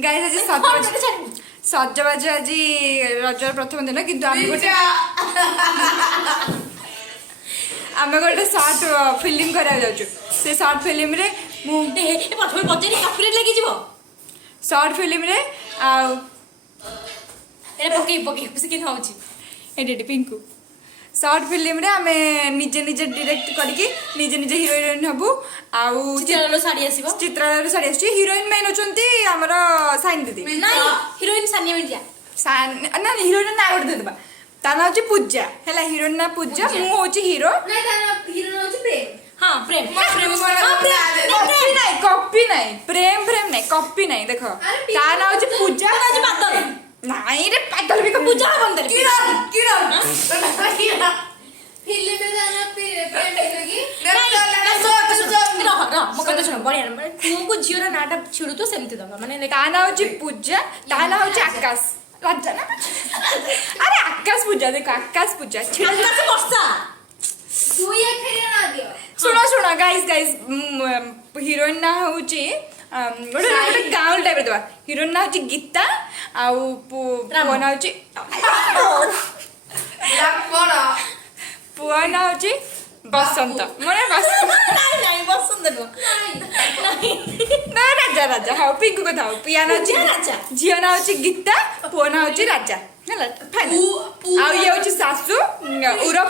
Guys आज सजबाज आज Roger प्रथम दिन किंतु आम गोटे सर्ट फिल्म करा जाऊँ से सर्ट फिल्म रे सर्ट फिल्म रे पिंकू सर्ट फिल्म रे आमे निजे निजे डायरेक्ट करके निजे निजे हीरोइन हबु आउ चित्रालय साड़ी आसीबो चित्रालय साड़ी आसी हीरोइन मेन होचंती हमर साइन दीदी नहीं हीरोइन सानिया मिर्जा ना हीरोइन ना आउट दे देबा ता ना होची पूजा हैला हीरोइन ना पूजा मु होची हीरो नहीं ता हीरोइन होची प्रेम हां प्रेम कॉपी नहीं प्रेम प्रेम नहीं कॉपी नहीं देखो ता ना होची पूजा होची बादल नहीं रे पागल भी पूजा बंदर किरण फिल्म में जाना प्रेम देखोगी मो कथा सुन बढ़िया तुमको झियो नाटा छिड़ू तो सेमती दबा माने ता ना होची पूजा ता ना होची आकाश राजा ना अरे आकाश पूजा देखो आकाश पूजा छिड़ा आकाश वर्षा दुई अक्षर ना दियो सुनो सुनो गाइस गाइस हीरोइन ना होची गोटे गोटे गाउल टाइप देवा हीरोइन ना होची गीता आउ पुआ ना होची पुआ ना होची बसंत माने बसंत नहीं बसंत नहीं ना राजा राजा हाउ पिंकू को थाउ पिया ना होची राजा झियो ना होची गीता पुआ ना होची राजा हैला फाइनल आउ ये होची सासू उरफ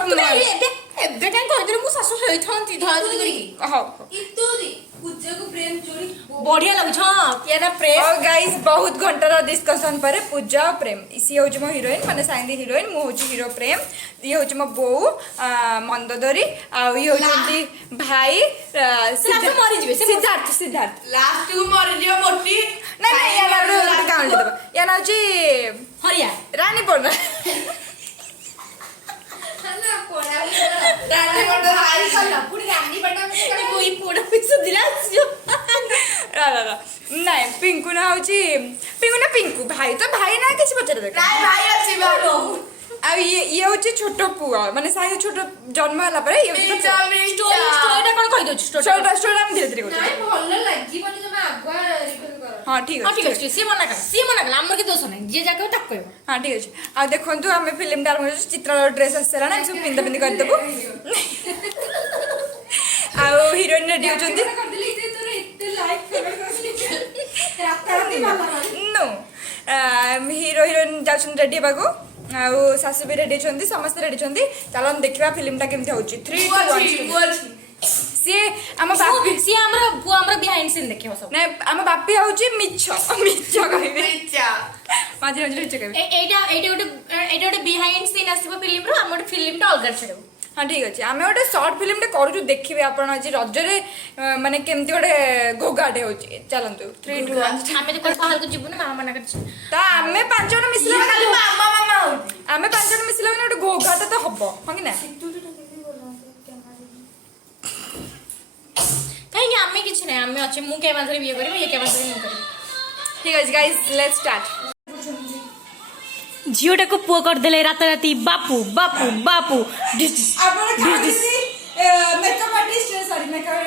एबे कान कहदरे मु सासु होई थंती धराधरी करी हां इतोरी पूजा को प्रेम चोरी बढ़िया लागछ हां केरा प्रेम और गाइस बहुत घंटार डिस्कशन पर पूजा और प्रेम इसी होची मो हीरोइन माने साइंदी हीरोइन मो होची हीरो प्रेम ये होची मो बो मंदोदरी आ ये होची भाई सिद्धार्थ सिद्धार्थ लास्ट को मरि लियो मोटी नहीं नहीं यार गोटे काउंट देबा या ना होची हरिया रानी पड़ना हल्ला कोडा रानी पड़ना आई सल्ला पुडी रानी पड़ना में कोई पोडा पैसा दिला रा नहीं पिंकू ना पिंकू भाई तो भाई ना किसी बच्चे देख नहीं भाई अच्छी बात हो आ ये होची छोटो पुआ माने साई छोटो जन्म हला परे ये स्टोरीटा कोन कहि दो स्टोरी हम धीरे धीरे नहीं भल लागी बनी जमा आगवा रिकॉर्ड कर हां ठीक है सी मना कर हमर के दोष नहीं जे जाके तक कहबो हां ठीक है आ देखंतु हमें फिल्म डार में चित्र ड्रेस आसेला ना सब पिंदा पिंदी कर देबो आ हीरोइन रेडी हो जंदी कर दिली जे तोरे इत्ते लाइक फेवर नो हीरो हीरोइन जाउछन रेडी बागो आ सासु भी रेडी छंदी समस्त रेडी छंदी चलो हम देखिबा फिल्मटा केमथि होची 3 2 1 सी हम बापी सी हमरा बुआ हमरा बिहाइंड सीन देखियो सब नै हम बापी होची मिछ कहबे मिछ माजे माजे मिछ कहबे एटा ओटे बिहाइंड सीन आसीबो फिल्म रो हमर फिल्मटा अलगा छडो हाँ ठीक अच्छे आम गोटे सर्ट फिल्म करूँ देखिए आप आज रजरे माने केमती गोटे घोघाटे हो चलतु 3 2 1 आमे तो बाहर को जीवन मामा मना कर ता आमे पांच जण मिसले मामा मामा आमे पांच जण मिसले गोटे घोघाटे तो हबो हां कि ना कहीं आमे किछ नै आमे अच्छे मु के माधुरी बिए करबो ये के माधुरी मु करबो ठीक है गाइस लेट्स स्टार्ट झियोटा को पुआ कर देले रात राती बापू बापू बापू मेकअप आर्टिस्ट सॉरी मेकअप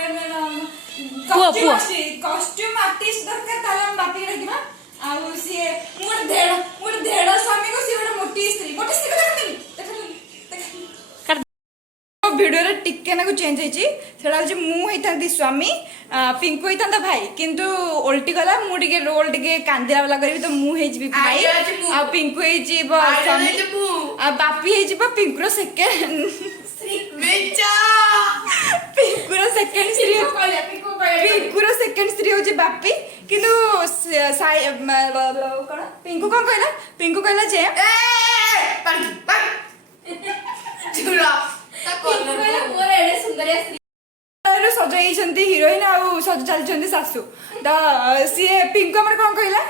पुआ कॉस्ट्यूम आर्टिस्ट दरकार ताला हम बापी रखिबा आ सी मोर धेड़ स्वामी को सी गोटे मोटी स्त्री देखनी वीडियो रे टिके ना को चेंज होई छी सेडा जे मु हेतांती स्वामी पिंकू हेतांता भाई किंतु उल्टी गला मु टिके रोल टिके कांदिला वाला करबी तो मु हे जीबी भाई आ पिंकू हे जीबो स्वामी आ बापी हे जीबो पिंकू रो सेकंड बेचा पिंकू रो सेकंड स्त्री पिंकू रो सेकंड स्त्री हो जे बापी किंतु साई कोन पिंकू कहला जे झुरा सजाई हीरोइन आउ सज चलती सासू तो सी पिंकू हमर कौन कहला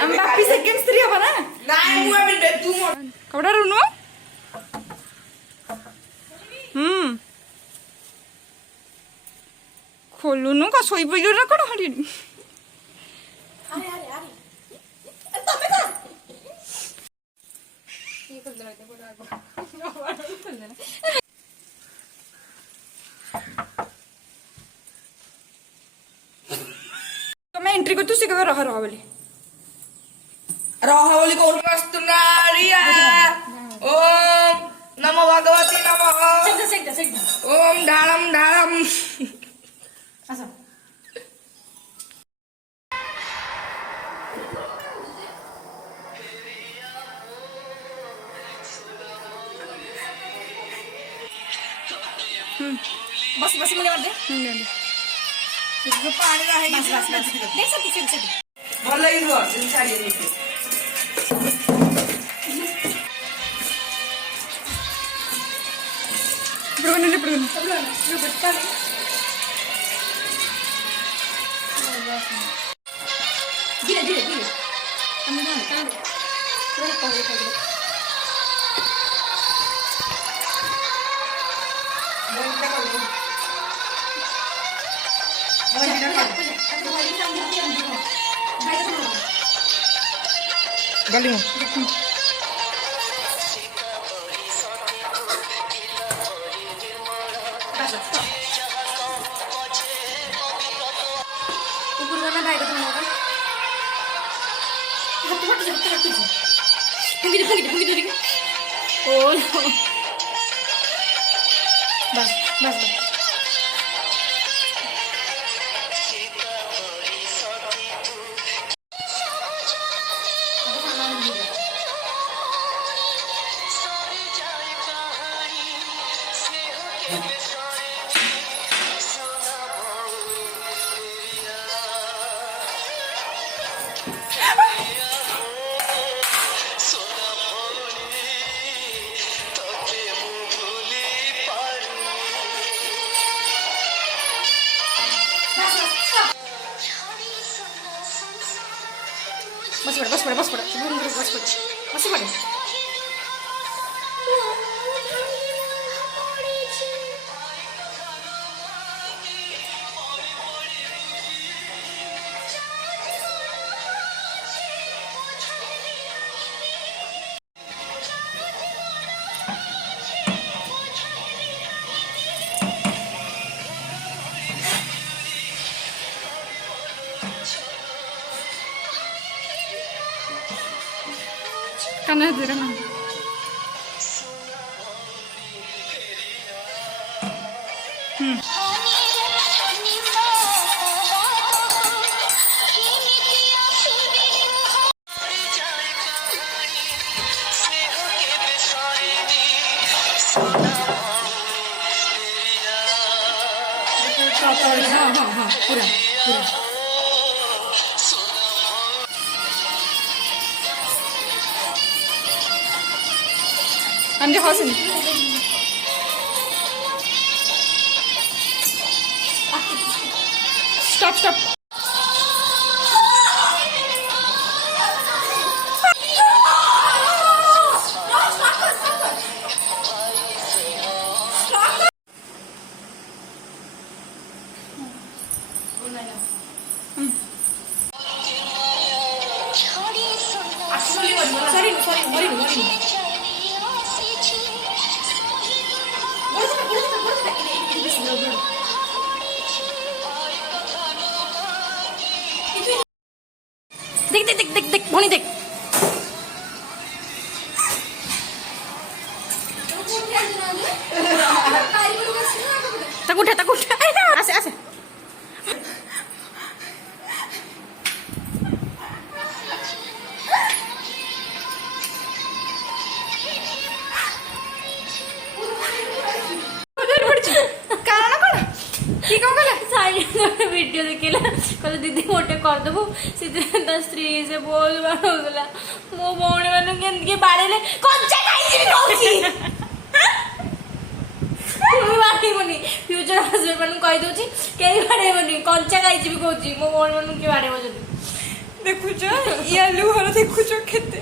हम बापी सेकंड स्त्री हबा ना कपड़ा रुनु खोलुनु का सोई पइलो ना कोन हडी एंट्री कर तू से कह रह बोली रह बोली कौन वस्तुना रिया ओम नमो भगवती नमः ओम ढालम ढालम बस बस मुझे मार दे इसको पानी रहे बस बस बस देख सकती भल लगिलो साड़ी धीरे धीरे धीरे गली में ऊपर करना भाई को तुम लोग फंगी दे ओ बस बस बस बस पड़े करना है तेरा नाम हाँ पूरा I'm the husband. Stop. Sorry. देख बोनी देख तक उठा ऐसे वीडियो देखला कहले दीदी गोटे करदेबू से स्त्री से बहुत बाड़ला मो भौणी मान के बाड़े कंचा खाई बाड़ेबनी फ्यूचर हजबैंड मान कही दूची कहीं बाड़ेबनी कंचा खाई कौची मो भौणी मान किए बाड़ेब जब देखुच या लुहर देखुच केते